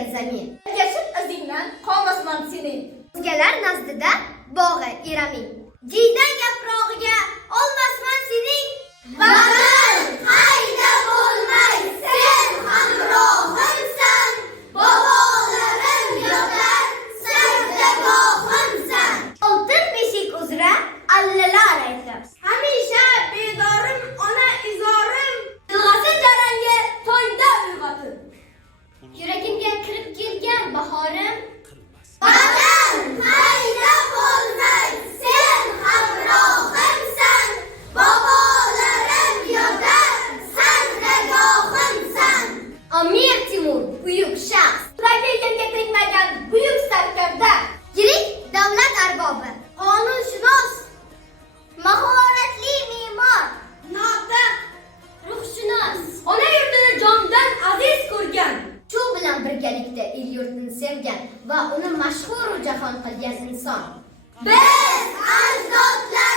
bergan zamin. Ergashib izingdan qolmasman sening. O'zgalar nazdida bog'i iramin. Jiydan yaprog'iga olmasman sening. Vatan qayda bo'lmay sen hamrohimsan. Bobolarim yotar sajdagohimsan. Oltin beshik uzra allalar aytib. Hamisha bedorim ona izorim. Ilg'asi jarangga to'yda uyg'otib. Yuragimga kirib kelgan bahorim. Vatan qayda bo'lmay sen hamrohimsan. Bobolarim yotar sajdagohimsan. Amir Temur buyuk shaxs. Yuragi yerga tegmagan buyuk sarkarda. Yirik davlat arbobi. Qonunshunos. Mahoratli me'mor. Notiq Ruhshunos. ona yurtini jondan aziz ko'rgan. Shu bilan birgalikda el yurtini sevgan va uni mashhur jahon qilgan inson. Biz ajdodlar